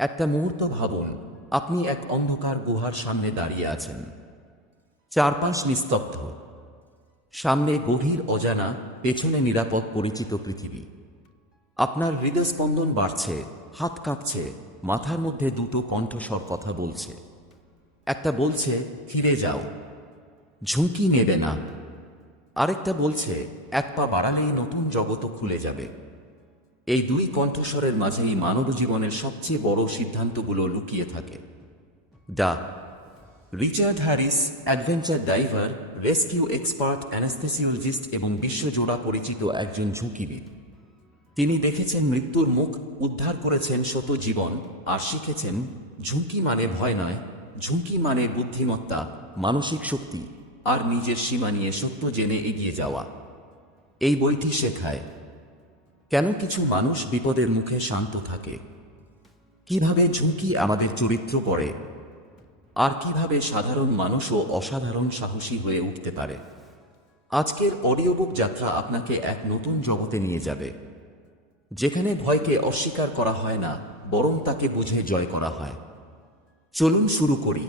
একটা মুহূর্ত ভাবুন, আপনি এক অন্ধকার গুহার সামনে দাঁড়িয়ে আছেন। চারপাশ নিস্তব্ধ, সামনে গভীর অজানা, পেছনে নিরাপদ পরিচিত পৃথিবী। আপনার হৃদস্পন্দন বাড়ছে, হাত কাঁপছে, মাথার মধ্যে দুটো কণ্ঠস্বর কথা বলছে। একটা বলছে ফিরে যাও, ঝুঁকি নেবে না। আরেকটা বলছে এক পা বাড়ালেই নতুন জগৎ খুলে যাবে। এই দুই কণ্ঠস্বরের মাঝেই মানব জীবনের সবচেয়ে বড় সিদ্ধান্তগুলো লুকিয়ে থাকে। ডা Richard Harris, adventure diver, rescue expert, anaesthesiologist এবং বিশ্বজোড়া পরিচিত একজন ঝুঁকিবিদ। তিনি দেখেছেন মৃত্যুর মুখ, উদ্ধার করেছেন শত জীবন, আর শিখেছেন ঝুঁকি মানে ভয় নয়, ঝুঁকি মানে বুদ্ধিমত্তা, মানসিক শক্তি আর নিজের সীমা নিয়ে সত্য জেনে এগিয়ে যাওয়া। এই বইটি শেখায় কেন কিছু মানুষ বিপদের মুখে শান্ত থাকে, কিভাবে ঝুঁকি আমাদের চরিত্র করে, আর কিভাবে সাধারণ মানুষও অসাধারণ সাহসী হয়ে উঠতে পারে। আজকের অডিওবুক যাত্রা আপনাকে এক নতুন জগতে নিয়ে যাবে, যেখানে ভয়কে অস্বীকার করা হয় না, বরং তাকে বুঝে জয় করা হয়। চলুন শুরু করি।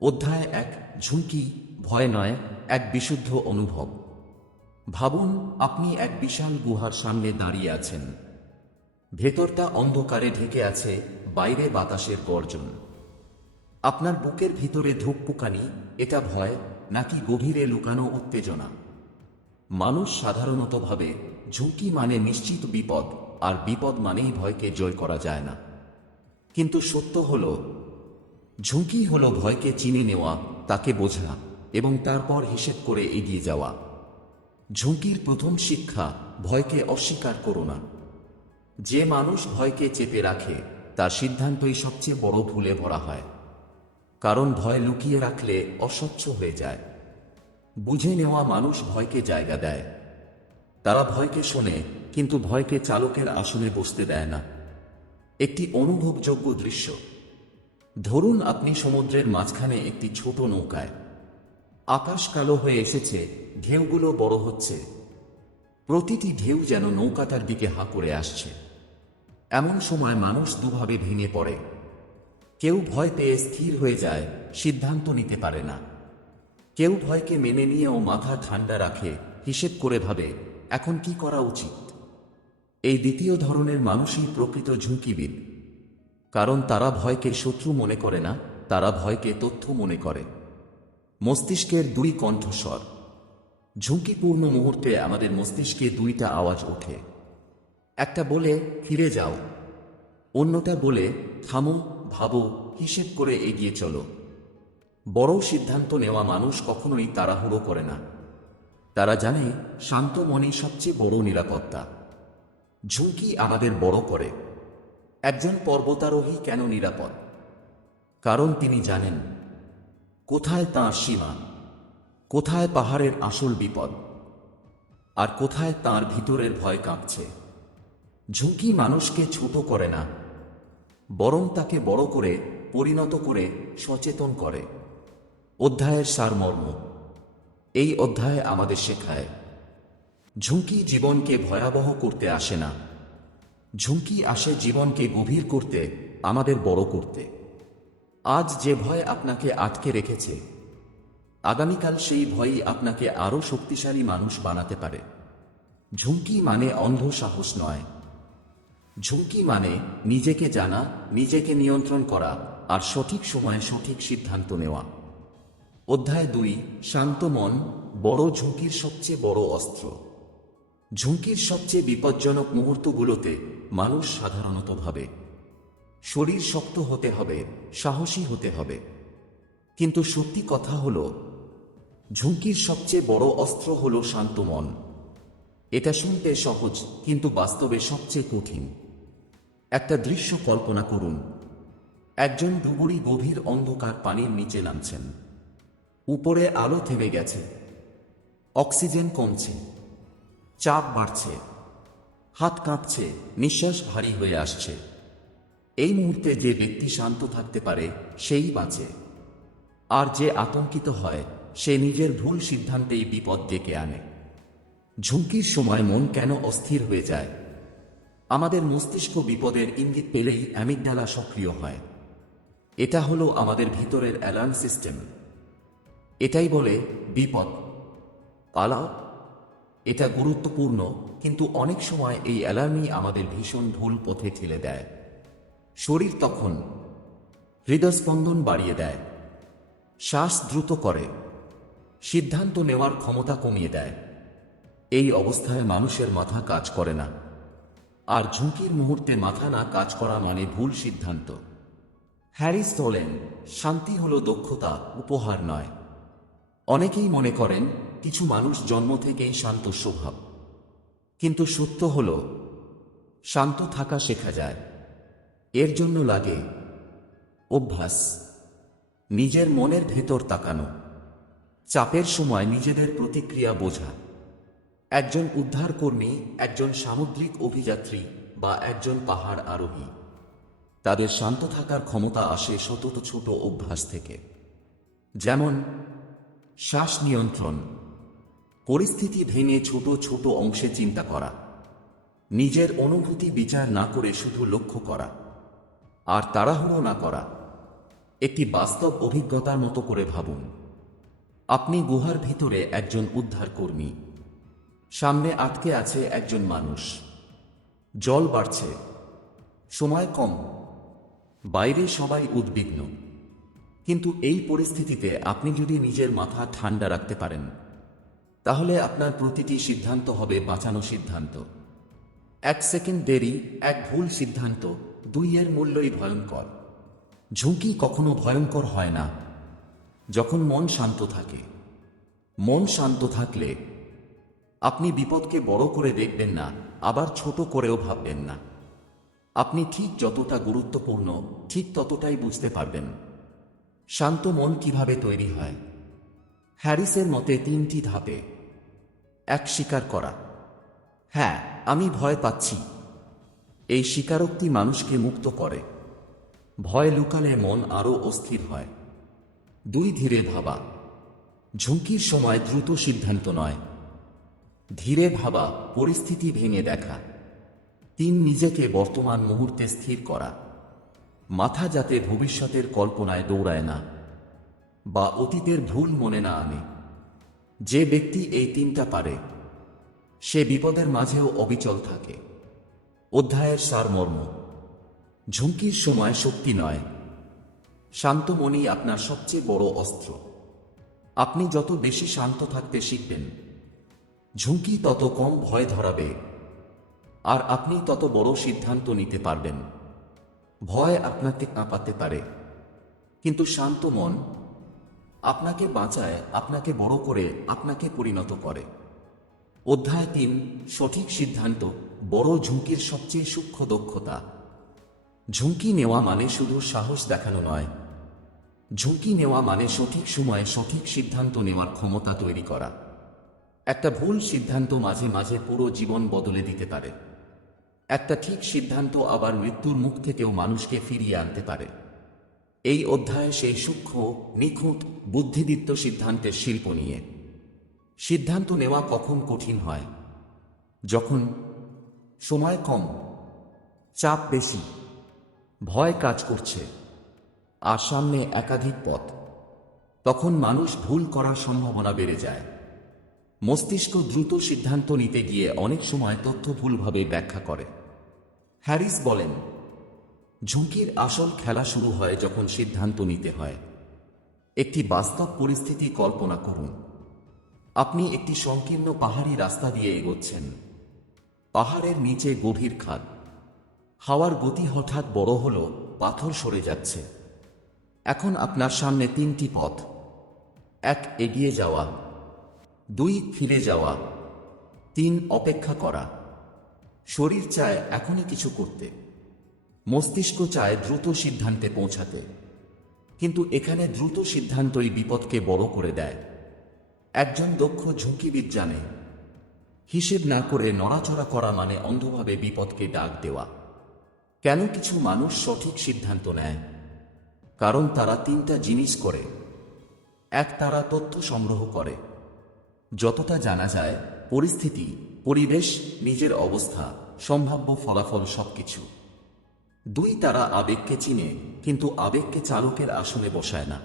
অধ্যায় 1, ঝুঁকি ভয় নয়, এক বিশুদ্ধ অনুভব। ভাবুন, আপনি এক বিশাল গুহার সামনে দাঁড়িয়ে আছেন। ভেতরটা অন্ধকারে ঢেকে আছে, বাইরে বাতাসের গর্জন। আপনার বুকের ভিতরে ধুকপুকানি, এটা ভয় নাকি গভীরে লুকানো উত্তেজনা? মানুষ সাধারণত ভাবে ঝুঁকি মানে নিশ্চিত বিপদ, আর বিপদ মানেই ভয়কে জয় করা যায় না। কিন্তু সত্য হলো, ঝুঁকি হলো ভয়কে চিনে নেওয়া, তাকে বোঝা এবং তারপর হিসেব করে এগিয়ে যাওয়া। ঝুঁকির প্রথম শিক্ষা, ভয়কে অস্বীকার করো না। যে মানুষ ভয়কে চেপে রাখে, তার সিদ্ধান্তই সবচেয়ে বড় ভুলে ভরা হয়। কারণ ভয় লুকিয়ে রাখলে অস্বচ্ছ হয়ে যায়। বুঝে নেওয়া মানুষ ভয়কে জায়গা দেয়। তারা ভয়কে শোনে, কিন্তু ভয়কে চালকের আসনে বসতে দেয় না। একটি অনুভবযোগ্য দৃশ্য। ধরুন আপনি সমুদ্রের মাঝখানে একটি ছোট নৌকায়। আকাশ কালো হয়ে এসেছে, ঢেউগুলো বড় হচ্ছে। প্রতিটি ঢেউ যেন নৌকাটার দিকে হা করে আসছে। এমন সময় মানুষ দুভাবে ভেঙে পড়ে। কেউ ভয় পেয়ে স্থির হয়ে যায়, সিদ্ধান্ত নিতে পারে না। কেউ ভয়কে মেনে নিয়েও মাথা ঠান্ডা রাখে, হিসেব করে ভাবে এখন কি করা উচিত। এই দ্বিতীয় ধরনের মানুষই প্রকৃত ঝুঁকিবিদ। কারণ তারা ভয়কে শত্রু মনে করে না, তারা ভয়কে তথ্য মনে করে। মস্তিষ্কের দুই কণ্ঠস্বর। ঝুঁকিপূর্ণ মুহূর্তে আমাদের মস্তিষ্কে দুইটা আওয়াজ ওঠে। একটা বলে ফিরে যাও, অন্যটা বলে থামো, ভাবো, হিসেব করে এগিয়ে চলো। বড় সিদ্ধান্ত নেওয়া মানুষ কখনোই তাড়াহুড়ো করে না। তারা জানে শান্ত মনই সবচেয়ে বড় নিরাপত্তা। ঝুঁকি আমাদের বড় করে। একজন পর্বতারোহী কেন নিরাপদ? কারণ তিনি জানেন কোথায় তাঁর সীমা, কোথায় পাহাড়ের আসল বিপদ, আর কোথায় তাঁর ভিতরের ভয় কাঁপছে। ঝুঁকি মানুষকে ছোট করে না, বরং তাকে বড় করে, পরিণত করে, সচেতন করে। অধ্যায়ের সারমর্ম। এই অধ্যায় আমাদের শেখায় ঝুঁকি জীবনকে ভয়াবহ করতে আসে না। ঝুঁকি আসে জীবনকে গভীর করতে, আমাদের বড় করতে। আজ যে ভয় আপনাকে আটকে রেখেছে, আগামীকাল সেই ভয়ই আপনাকে আরও শক্তিশালী মানুষ বানাতে পারে। ঝুঁকি মানে অন্ধ সাহস নয়। ঝুঁকি মানে নিজেকে জানা, নিজেকে নিয়ন্ত্রণ করা, আর সঠিক সময়ে সঠিক সিদ্ধান্ত নেওয়া। অধ্যায় 2, শান্ত মন, বড় ঝুঁকির সবচেয়ে বড় অস্ত্র। ঝুঁকির সবচেয়ে বিপজ্জনক মুহূর্তগুলোতে মানুষ সাধারণত ভাবে শরীর শক্ত হতে হবে, সাহসী হতে হবে। কিন্তু সত্যি কথা হলো, ঝুঁকির সবচেয়ে বড় অস্ত্র হলো শান্ত মন। এটা শুনতে সহজ, কিন্তু বাস্তবে সবচেয়ে কঠিন। একটা দৃশ্য কল্পনা করুন। একজন ডুবুরি গভীর অন্ধকার পানির নিচে নামছেন। উপরে আলো থেমে গেছে, অক্সিজেন কমছে, চাপ বাড়ছে, হাত কাঁপছে, নিঃশ্বাস ভারী হয়ে আসছে। এই মুহূর্তে যে ব্যক্তি শান্ত থাকতে পারে সেই বাঁচে, আর যে আতঙ্কিত হয় সে নিজের ভুল সিদ্ধান্তেই বিপদ ডেকে আনে। ঝুঁকির সময় মন কেন অস্থির হয়ে যায়? আমাদের মস্তিষ্ক বিপদের ইঙ্গিত পেলেই অ্যামিগডালা সক্রিয় হয়। এটা হলো আমাদের ভিতরের অ্যালার্ম সিস্টেম। এটাই বলে বিপদ, পালাও। এটা গুরুত্বপূর্ণ, কিন্তু অনেক সময় এই অ্যালার্মই আমাদের ভীষণ ভুল পথে ঠেলে দেয়। শরীর তখন হৃদস্পন্দন বাড়িয়ে দেয়, শ্বাস দ্রুত করে, সিদ্ধান্ত নেওয়ার ক্ষমতা কমিয়ে দেয়। এই অবস্থায় মানুষের মাথা কাজ করে না, আর ঝুঁকির মুহূর্তে মাথা না কাজ করা মানে ভুল সিদ্ধান্ত। হ্যারিস বলেন, শান্তি হলো দক্ষতা, উপহার নয়। অনেকেই মনে করেন কিছু মানুষ জন্ম থেকেই শান্ত স্বভাব, কিন্তু সত্য হল শান্ত থাকা শেখা যায়। এর জন্য লাগে অভ্যাস, নিজের মনের ভেতর তাকানো, চাপের সময় নিজেদের প্রতিক্রিয়া বোঝা। একজন উদ্ধারকর্মী, একজন সামুদ্রিক অভিযাত্রী বা একজন পাহাড় আরোহী, তাদের শান্ত থাকার ক্ষমতা আসে শত ছোট অভ্যাস থেকে। যেমন শ্বাস নিয়ন্ত্রণ, পরিস্থিতি ভেঙে ছোট ছোট অংশে চিন্তা করা, নিজের অনুভূতি বিচার না করে শুধু লক্ষ্য করা, আর তাড়াহুড়ো না করা। একটি বাস্তব অভিজ্ঞতার মতো করে ভাবুন। আপনি গুহার ভিতরে একজন উদ্ধারকর্মী, সামনে আটকে আছে একজন মানুষ, জল বাড়ছে, সময় কম, বাইরে সবাই উদ্বিগ্ন। কিন্তু এই পরিস্থিতিতে আপনি যদি নিজের মাথা ঠান্ডা রাখতে পারেন, তাহলে আপনার প্রতিটি সিদ্ধান্ত হবে বাঁচানো সিদ্ধান্ত। 1 সেকেন্ড দেরি, এক ভুল সিদ্ধান্ত, 2 এর মূল্যই ভয়ঙ্কর। ঝুঁকি কখনো ভয়ঙ্কর হয় না যখন মন শান্ত থাকে। মন শান্ত থাকলে আপনি বিপদকে বড় করে দেখবেন না, আবার ছোট করেও ভাববেন না। আপনি ঠিক যতটা গুরুত্বপূর্ণ, ঠিক ততটাই বুঝতে পারবেন। শান্ত মন কিভাবে তৈরি হয়? হ্যারিসের মতে 3টি ধাপে। 1, স্বীকার করা। হ্যাঁ, আমি ভয় পাচ্ছি। এই স্বীকারোক্তি মানুষকে মুক্ত করে। ভয় লুকালে মন আরও অস্থির হয়। 2, ধীরে ভাবা। ঝুঁকির সময় দ্রুত সিদ্ধান্ত নয়, ধীরে ভাবা, পরিস্থিতি ভেঙে দেখা। 3, নিজেকে বর্তমান মুহূর্তে স্থির করা। মাথা যাতে ভবিষ্যতের কল্পনায় দৌড়ায় না বা অতীতের ভুল মনে না আনে। যে ব্যক্তি এই 3টা পারে, সে বিপদের মাঝেও অবিচল থাকে। অধ্যায়ের সারমর্ম: ঝুঁকির সময় শক্তি নয়, শান্ত মনই আপনার সবচেয়ে বড় অস্ত্র। আপনি যত বেশি শান্ত থাকতে শিখবেন, ঝুঁকি তত কম ভয় ধরাবে, আর আপনি তত বড় সিদ্ধান্ত নিতে পারবেন। ভয় আপনাকে কাঁপাতে পারে, কিন্তু শান্ত মন আপনাকে বাঁচায়, আপনাকে বড় করে, আপনাকে পরিণত করে। অধ্যায় 3, সঠিক সিদ্ধান্ত, বড় ঝুঁকির সবচেয়ে সূক্ষ্ম দক্ষতা। ঝুঁকি নেওয়া মানে শুধু সাহস দেখানো নয়, ঝুঁকি নেওয়া মানে সঠিক সময়ে সঠিক সিদ্ধান্ত নেওয়ার ক্ষমতা তৈরি করা। একটা ভুল সিদ্ধান্ত মাঝে মাঝে পুরো জীবন বদলে দিতে পারে। একটা ঠিক সিদ্ধান্ত আবার মৃত্যুর মুখ থেকেও মানুষকে ফিরিয়ে আনতে পারে। এই অধ্যায়ে সেই সূক্ষ্ম, নিখুঁত, বুদ্ধিদীপ্ত সিদ্ধান্তের শিল্প নিয়ে। সিদ্ধান্ত নেওয়া কখন কঠিন হয়? যখন সময় কম, চাপ বেশি, ভয় কাজ করছে, আর সামনে একাধিক পথ। তখন মানুষ ভুল করার সম্ভাবনা বেড়ে যায়। মস্তিষ্ক দ্রুত সিদ্ধান্ত নিতে গিয়ে অনেক সময় তথ্য ভুলভাবে ব্যাখ্যা করে। হ্যারিস বলেন, ঝুঁকির আসল খেলা শুরু হয় যখন সিদ্ধান্ত নিতে হয়। একটি বাস্তব পরিস্থিতি কল্পনা করুন। আপনি একটি সংকীর্ণ পাহাড়ি রাস্তা দিয়ে এগোচ্ছেন। পাহাড়ের নিচে গভীর খাদ। হাওয়ার গতি হঠাৎ বড় হল, পাথর সরে যাচ্ছে। এখন আপনার সামনে 3টি পথ। 1, এগিয়ে যাওয়া। 2, ফিরে যাওয়া। 3, অপেক্ষা করা। শরীর চায় এখনই কিছু করতে, মস্তিষ্ক চায় দ্রুত সিদ্ধান্তে পৌঁছাতে। কিন্তু এখানে দ্রুত সিদ্ধান্তই বিপদকে বড় করে দেয়। একজন দক্ষ ঝুঁকিবিদ জানে, হিসেব না করে নড়াচড়া করা মানে অন্ধভাবে বিপদকে ডাক দেওয়া। কেন কিছু মানুষ সঠিক সিদ্ধান্ত নেয়? কারণ তারা 3টা জিনিস করে। 1, তারা তথ্য সংগ্রহ করে। যতটা জানা যায়, পরিস্থিতি, পরিবেশ, নিজের অবস্থা, সম্ভাব্য ফলাফল সবকিছু। 2 তারা আবেগকে চিনে, কিন্তু আবেগকে চালকের আসনে বসায় না।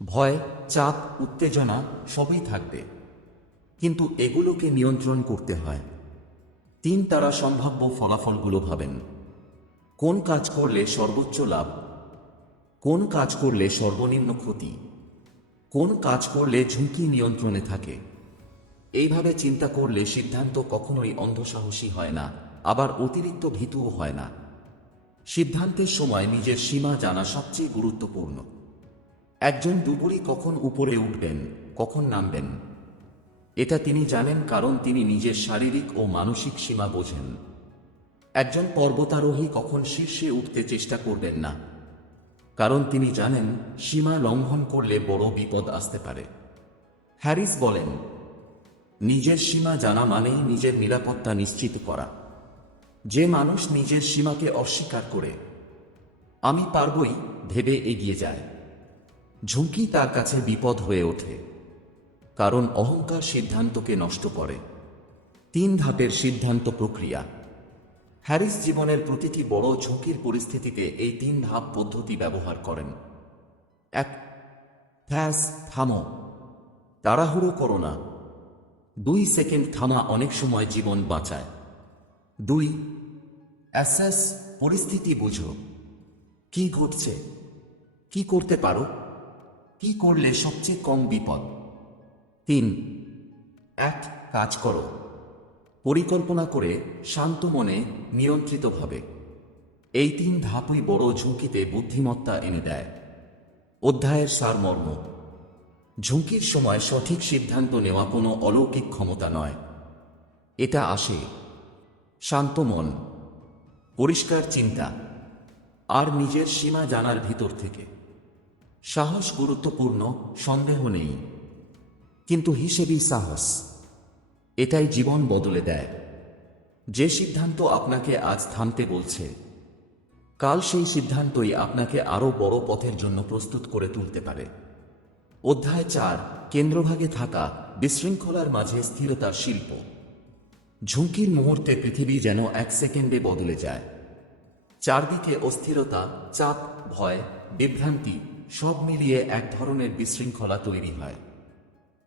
ভয়, চাপ, উত্তেজনা সবই থাকবে, কিন্তু এগুলোকে নিয়ন্ত্রণ করতে হয়। 3 তারা সম্ভাব্য ফলাফলগুলো ভাবেন। কোন কাজ করলে সর্বোচ্চ লাভ, কোন কাজ করলে সর্বনিম্ন ক্ষতি, কোন কাজ করলে ঝুঁকি নিয়ন্ত্রণে থাকে। এইভাবে চিন্তা করলে সিদ্ধান্ত কখনোই অন্ধসাহসী হয় না, আবার অতিরিক্ত ভীতুও হয় না। সিদ্ধান্তের সময় নিজের সীমা জানা সবচেয়ে গুরুত্বপূর্ণ। একজন ডুবুরি কখন উপরে উঠবেন, কখন নামবেন, এটা তিনি জানেন, কারণ তিনি নিজের শারীরিক ও মানসিক সীমা বোঝেন। একজন পর্বতারোহী কখন শীর্ষে উঠতে চেষ্টা করবেন না, কারণ তিনি জানেন সীমা লঙ্ঘন করলে বড় বিপদ আসতে পারে। হ্যারিস বলেন, নিজের সীমা জানা মানেই নিজের নিরাপত্তা নিশ্চিত করা। যে মানুষ নিজের সীমাকে অস্বীকার করে আমি পারবই ভেবে এগিয়ে যায়, ঝুঁকি তার কাছে বিপদ হয়ে ওঠে, কারণ অহংকার সিদ্ধান্তকে নষ্ট করে। 3 ধাপের সিদ্ধান্ত প্রক্রিয়া। হ্যারিস জীবনের প্রতিটি বড় ঝুঁকির পরিস্থিতিতে এই 3 ধাপ পদ্ধতি ব্যবহার করেন। 1. থামো, তাড়াহুড়ো করো না। 2 সেকেন্ড থামা অনেক সময় জীবন বাঁচায়। 2. অ্যাসেস, পরিস্থিতি বুঝো। কি ঘটছে, কি করতে পারো, কি করলে সবচেয়ে কম বিপদ। 3. কাজ করো, পরিকল্পনা করে, শান্ত মনে, নিয়ন্ত্রিতভাবে। এই 3 ধাপই বড় ঝুঁকিতে বুদ্ধিমত্তা এনে দেয়। অধ্যায়ের সারমর্ম। ঝুঁকির সময় সঠিক সিদ্ধান্ত নেওয়া কোনো অলৌকিক ক্ষমতা নয়। এটা আসে শান্ত মন, পরিষ্কার চিন্তা আর নিজের সীমা জানার ভিতর থেকে। সাহস গুরুত্বপূর্ণ, সন্দেহ নেই, কিন্তু হিসেবেই সাহস। এটাই জীবন বদলে দেয়। যে সিদ্ধান্ত আপনাকে আজ থামতে বলছে, কাল সেই সিদ্ধান্তই আপনাকে আরও বড় পথের জন্য প্রস্তুত করে তুলতে পারে। অধ্যায় 4, কেন্দ্রভাগে থাকা, বিশৃঙ্খলার মাঝে স্থিরতার শিল্প। ঝুঁকির মুহূর্তে পৃথিবী যেন 1 সেকেন্ডে বদলে যায়। চারদিকে অস্থিরতা, চাপ, ভয়, বিভ্রান্তি সব মিলিয়ে এক ধরনের বিশৃঙ্খলা তৈরি হয়।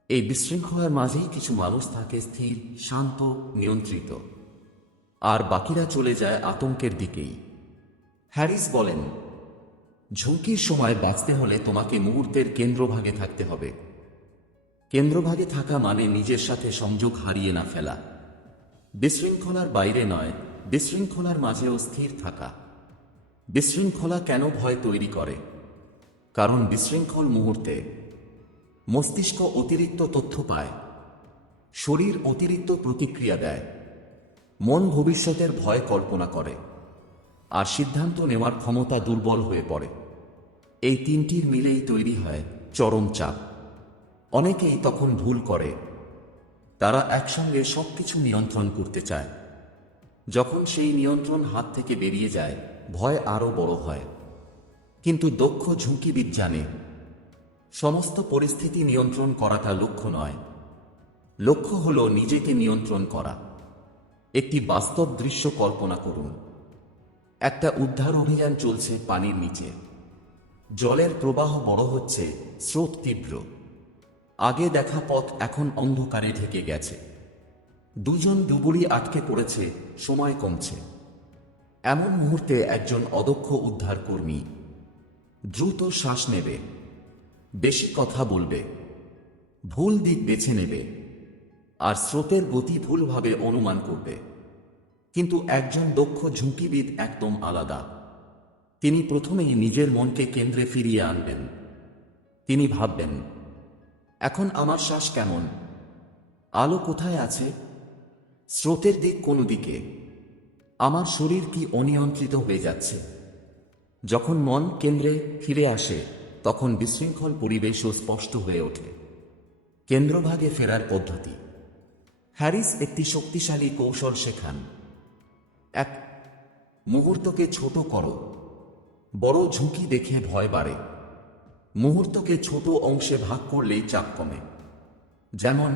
এই বিশৃঙ্খলার মাঝেই কিছু মানুষ থাকে স্থির, শান্ত, নিয়ন্ত্রিত, আর বাকিরা চলে যায় আতঙ্কের দিকেই। হ্যারিস বলেন, ঝুঁকির সময় বাঁচতে হলে তোমাকে মুহূর্তের কেন্দ্রভাগে থাকতে হবে। কেন্দ্রভাগে থাকা মানে নিজের সাথে সংযোগ হারিয়ে না ফেলা। বিশৃঙ্খলার বাইরে নয়, বিশৃঙ্খলার মাঝেও স্থির থাকা। বিশৃঙ্খলা কেন ভয় তৈরি করে? কারণ বিশৃঙ্খল মুহূর্তে মস্তিষ্ক অতিরিক্ত তথ্য পায়, শরীর অতিরিক্ত প্রতিক্রিয়া দেয়, মন ভবিষ্যতের ভয় কল্পনা করে, আর সিদ্ধান্ত নেওয়ার ক্ষমতা দুর্বল হয়ে পড়ে। এই 3টির মিলেই তৈরি হয় চরম চাপ। অনেকেই তখন ভুল করে। তারা একসঙ্গে সবকিছু নিয়ন্ত্রণ করতে চায়। যখন সেই নিয়ন্ত্রণ হাত থেকে বেরিয়ে যায়, ভয় আরও বড় হয়। কিন্তু দক্ষ ঝুঁকিবিদ জানে, সমস্ত পরিস্থিতি নিয়ন্ত্রণ করাটা লক্ষ্য নয়। লক্ষ্য হলো নিজেকে নিয়ন্ত্রণ করা। একটি বাস্তব দৃশ্য কল্পনা করুন। একটা উদ্ধার অভিযান চলছে পানির নিচে। জলের প্রবাহ বড় হচ্ছে, স্রোত তীব্র। আগে দেখা পথ এখন অন্ধকারে ঢেকে গেছে। 2 জন ডুবুরি আটকে পড়েছে, সময় কমছে। এমন মুহূর্তে একজন অদক্ষ উদ্ধারকর্মী দ্রুত শ্বাস নেবে, বেশি কথা বলবে, ভুল দিক বেছে নেবে, আর স্রোতের গতি ভুলভাবে অনুমান করবে। কিন্তু একজন দক্ষ ঝুঁকিবিদ একদম আলাদা। তিনি প্রথমেই নিজের মনকে কেন্দ্রে ফিরিয়ে আনবেন। তিনি ভাববেন, এখন আমার শ্বাস কেমন, আলো কোথায় আছে, স্রোতের দিক কোন দিকে, আমার শরীর কি অনিয়ন্ত্রিত হয়ে যাচ্ছে। যখন মন কেন্দ্রে ফিরে আসে, তখন বিশৃঙ্খল পরিবেশও স্পষ্ট হয়ে ওঠে। কেন্দ্রভাগে ফেরার পদ্ধতি। হ্যারিস একটি শক্তিশালী কৌশল শেখান। 1. মুহূর্তকে ছোট করো। বড় ঝুঁকি দেখে ভয় বাড়ে। মুহূর্তকে ছোট অংশে ভাগ করলেই চাপ কমে। যেমন,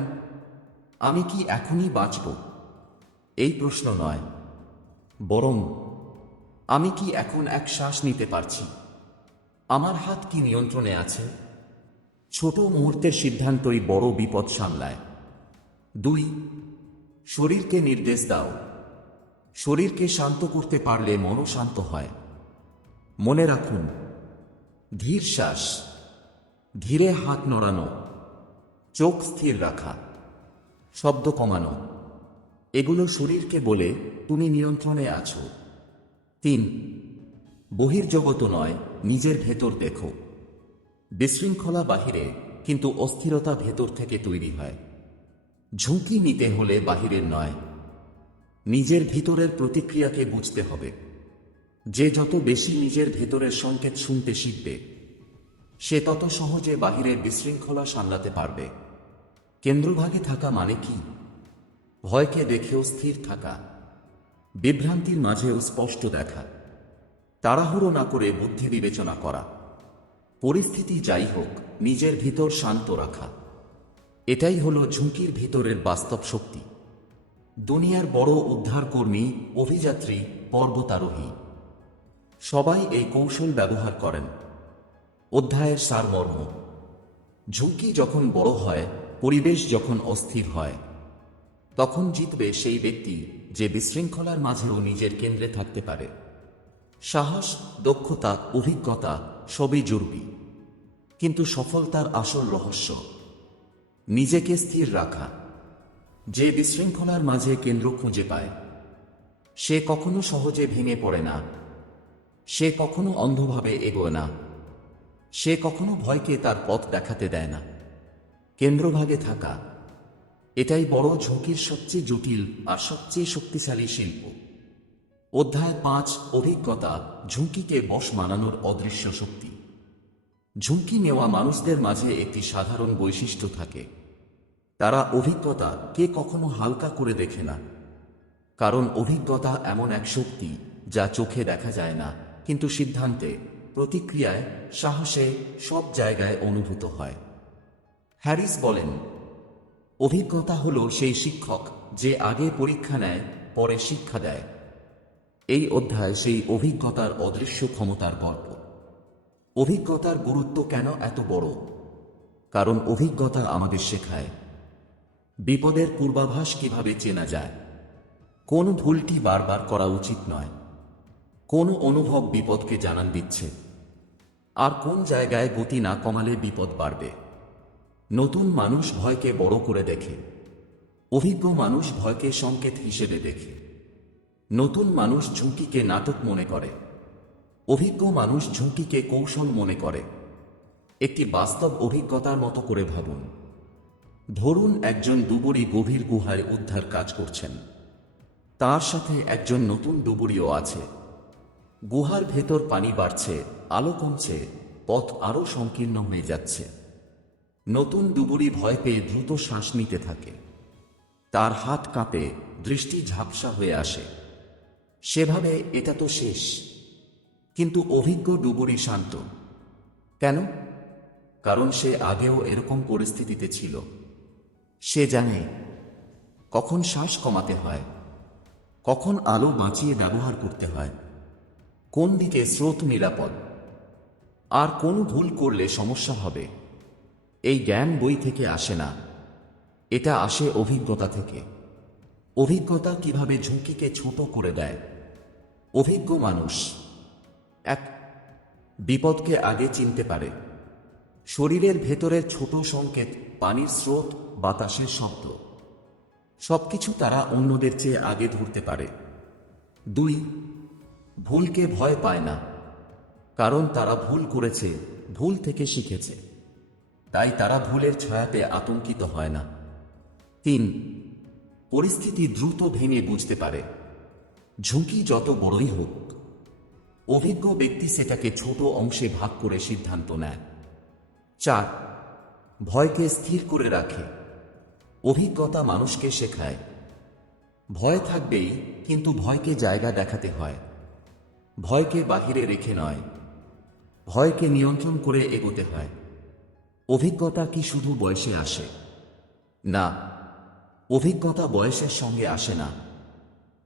আমি কি এখনই বাঁচব? এই প্রশ্ন নয়, বরং আমি কি এখন এক শ্বাস নিতে পারছি? আমার হাত কি নিয়ন্ত্রণে আছে? ছোট মুহূর্তের সিদ্ধান্তই বড় বিপদ সামলায়। 2. শরীরকে নির্দেশ দাও। শরীরকে শান্ত করতে পারলে মনও শান্ত হয়। মনে রাখুন, ধীর শ্বাস, ধীরে হাত নড়ানো, চোখ স্থির রাখা, শব্দ কমানো, এগুলো শরীরকে বলে তুমি নিয়ন্ত্রণে আছো। 3. বহির্জগত নয়, নিজের ভেতর দেখো। বিশৃঙ্খলা বাহিরে, কিন্তু অস্থিরতা ভেতর থেকে তৈরি হয়। ঝুঁকি নিতে হলে বাহিরের নয়, নিজের ভিতরের প্রতিক্রিয়াকে বুঝতে হবে। যে যত বেশি নিজের ভেতরের সংকেত শুনতে শিখবে, সে তত সহজে বাহিরের বিশৃঙ্খলা সামলাতে পারবে। কেন্দ্রভাগে থাকা মানে কি? ভয়কে দেখেও স্থির থাকা, বিভ্রান্তির মাঝেও স্পষ্ট দেখা, তাড়াহুড়ো না করে বুদ্ধি বিবেচনা করা, পরিস্থিতি যাই হোক নিজের ভিতর শান্ত রাখা। এটাই হলো ঝুঁকির ভিতরের বাস্তব শক্তি। দুনিয়ার বড় উদ্ধারকর্মী, অভিযাত্রী, পর্বতারোহী সবাই এই কৌশল ব্যবহার করেন। অধ্যায়ের সারমর্ম: ঝুঁকি যখন বড় হয়, পরিবেশ যখন অস্থির হয়, তখন জিতবে সেই ব্যক্তি যে বিশৃঙ্খলার মাঝেও নিজের কেন্দ্রে থাকতে পারে। সাহস, দক্ষতা, অভিজ্ঞতা সবই জরুরি, কিন্তু সফলতার আসল রহস্য নিজেকে স্থির রাখা। যে বিশৃঙ্খলার মাঝে কেন্দ্র খুঁজে পায়, সে কখনো সহজে ভেঙে পড়ে না, সে কখনো অন্ধভাবে এগোয় না, সে কখনো ভয়কে তার পথ দেখাতে দেয় না। কেন্দ্রভাগে থাকা, এটাই বড় ঝুঁকির সবচেয়ে জটিল আর সবচেয়ে শক্তিশালী শিল্প। অধ্যায় 5: অভিজ্ঞতা, ঝুঁকিকে বশ মানানোর অদৃশ্য শক্তি। ঝুঁকি নেওয়া মানুষদের মাঝে একটি সাধারণ বৈশিষ্ট্য থাকে, তারা অভিজ্ঞতাকে কখনো হালকা করে দেখে না। কারণ অভিজ্ঞতা এমন এক শক্তি যা চোখে দেখা যায় না, কিন্তু সিদ্ধান্তে, প্রতিক্রিয়ায়, সাহসে, সব জায়গায় অনুভূত হয়। হ্যারিস বলেন, অভিজ্ঞতা হলো সেই শিক্ষক যে আগে পরীক্ষা নেয়, পরে শিক্ষা দেয়। এই অধ্যায় সেই অভিজ্ঞতার অদৃশ্য ক্ষমতার গল্প। অভিজ্ঞতার গুরুত্ব কেন এত বড়? কারণ অভিজ্ঞতা আমাদের শেখায় বিপদের পূর্বাভাস কিভাবে চেনা যায়, কোন ভুলটি বারবার করা উচিত নয়, কোন অনুভব বিপদকে জানান দিচ্ছে, আর কোন জায়গায় গতি না কমালে বিপদ বাড়বে। নতুন মানুষ ভয়কে বড় করে দেখে, অভিজ্ঞ মানুষ ভয়কে সংকেত হিসেবে দেখে। নতুন মানুষ ঝুঁকিকে নাটক মনে করে, অভিজ্ঞ মানুষ ঝুঁকিকে কৌশল মনে করে। একটি বাস্তব অভিজ্ঞতার মতো করে ভাবুন। ধরুন একজন ডুবুরি গভীর গুহায় উদ্ধার কাজ করছেন, তার সাথে একজন নতুন ডুবুরিও আছে। গুহার ভেতর পানি বাড়ছে, আলো কমছে, পথ আরও সংকীর্ণ হয়ে যাচ্ছে। নতুন ডুবুরি ভয় পেয়ে দ্রুত শ্বাস নিতে থাকে, তার হাত কাঁপে, দৃষ্টি ঝাপসা হয়ে আসে। সেভাবে এটা তো শেষ। কিন্তু অভিজ্ঞ ডুবুরি শান্ত। কেন? কারণ সে আগেও এরকম পরিস্থিতিতে ছিল। সে জানে কখন শ্বাস কমাতে হয়, কখন আলো বাঁচিয়ে ব্যবহার করতে হয়, কোন দিকে স্রোত নিরাপদ, আর কোন ভুল করলে সমস্যা হবে। এই জ্ঞান বই থেকে আসে না, এটা আসে অভিজ্ঞতা থেকে। অভিজ্ঞতা কিভাবে ঝুঁকিকে ছোট করে দেয়। অভিজ্ঞ মানুষ 1. বিপদকে আগে চিনতে পারে। শরীরের ভেতরের ছোট সংকেত, পানির স্রোত, বাতাসের শব্দ, সবকিছু তারা অন্যদের চেয়ে আগে ধরতে পারে। 2. ভুলকে ভয় পায় না, কারণ তারা ভুল করেছে, ভুল থেকে শিখেছে, তাই তারা ভুলের ছায়াতে আতঙ্কিত হয় না। 3. পরিস্থিতি দ্রুত ভেঙে বুঝতে পারে। ঝুঁকি যত বড়ই হোক, অভিজ্ঞ ব্যক্তি সেটাকে ছোট অংশে ভাগ করে সিদ্ধান্ত নেয়। 4. ভয়কে স্থির করে রাখে। অভিজ্ঞতা মানুষকে শেখায় ভয় থাকবেই, কিন্তু ভয়কে জায়গা দেখাতে হয়। ভয়কে বাহিরে রেখে নয়, ভয়কে নিয়ন্ত্রণ করে এগোতে হয়। অভিজ্ঞতা কি শুধু বয়সে আসে? না, অভিজ্ঞতা বয়সের সঙ্গে আসে না,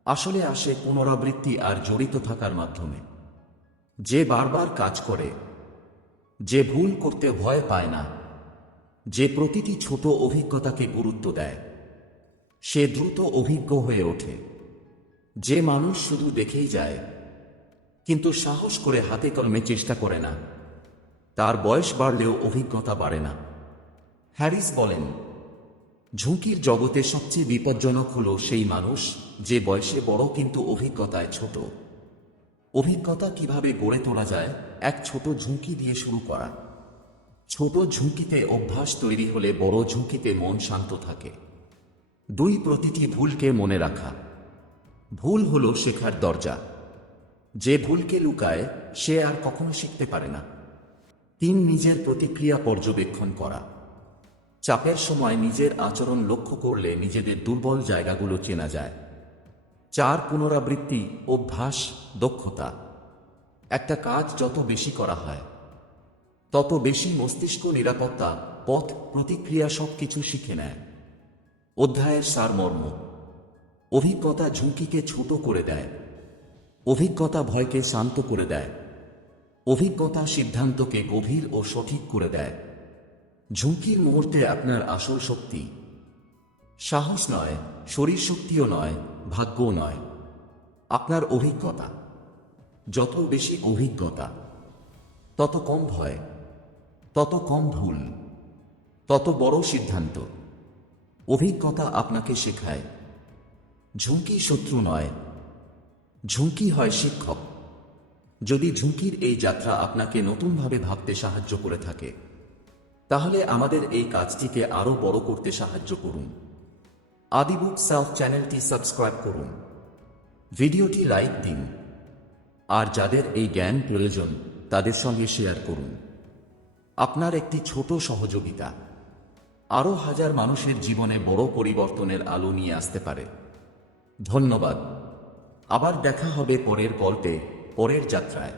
আসলে আসে পুনরাবৃত্তি আর জড়িত থাকার মাধ্যমে। যে বারবার কাজ করে, যে ভুল করতে ভয় পায় না, যে প্রতিটি ছোট অভিজ্ঞতাকে গুরুত্ব দেয়, সে দ্রুত অভিজ্ঞ হয়ে ওঠে। যে মানুষ শুধু দেখেই যায় কিন্তু সাহস করে হাতে কলমে চেষ্টা করে না, তার বয়স বাড়লেও অভিজ্ঞতা বাড়ে না। হ্যারিস বলেন, ঝুঁকির জগতে সবচেয়ে বিপজ্জনক হল সেই মানুষ যে বয়সে বড় কিন্তু অভিজ্ঞতায় ছোট। অভিজ্ঞতা কিভাবে গড়ে তোলা যায়? এক ছোট ঝুঁকি দিয়ে শুরু করা। ছোট ঝুঁকিতে অভ্যাস তৈরি হলে বড় ঝুঁকিতে মন শান্ত থাকে। 2. প্রতিটি ভুলকে মনে রাখা। ভুল হলো শেখার দরজা। যে ভুলকে লুকায় সে আর কখনো শিখতে পারে না। 3. নিজের প্রতিক্রিয়া পর্যবেক্ষণ করা। চাপের সময় নিজের আচরণ লক্ষ্য করলে নিজেদের দুর্বল জায়গাগুলো চেনা যায়। 4. পুনরাবৃত্তি, অভ্যাস, দক্ষতা। একটা কাজ যত বেশি করা হয় তত বেশি মস্তিষ্ক নিরাপত্তা, পথ, প্রতিক্রিয়া সবকিছু শিখে নেয়। অধ্যায়ের সারমর্ম। অভিজ্ঞতা ঝুঁকিকে ছোট করে দেয়। অভিজ্ঞতা ভয়কে শান্ত করে দেয়। অভিজ্ঞতা সিদ্ধান্তকে গভীর ও সঠিক করে দেয়। ঝুঁকির মুহূর্তে আপনার আসল শক্তি সাহস নয়, শরীর শক্তিও নয়, ভাগ্যও নয়, আপনার অভিজ্ঞতা। যত বেশি অভিজ্ঞতা তত কম ভয়, তত কম ভুল, তত বড় সিদ্ধান্ত। অভিজ্ঞতা আপনাকে শেখায় ঝুঁকি শত্রু নয়, ঝুঁকি হয় শিক্ষক। যদি ঝুঁকির এই যাত্রা আপনাকে নতুনভাবে ভাবতে সাহায্য করে থাকে, তাহলে আমাদের এই কাজটিকে আরও বড় করতে সাহায্য করুন। আদিবুক সেলফ চ্যানেলটি সাবস্ক্রাইব করুন, ভিডিওটি লাইক দিন, আর যাদের এই জ্ঞান প্রয়োজন তাদের সঙ্গে শেয়ার করুন। আপনার একটি ছোট সহযোগিতা আরও হাজার মানুষের জীবনে বড় পরিবর্তনের আলো নিয়ে আসতে পারে। ধন্যবাদ। আবার দেখা হবে পরের গল্পে, পরের যাত্রায়।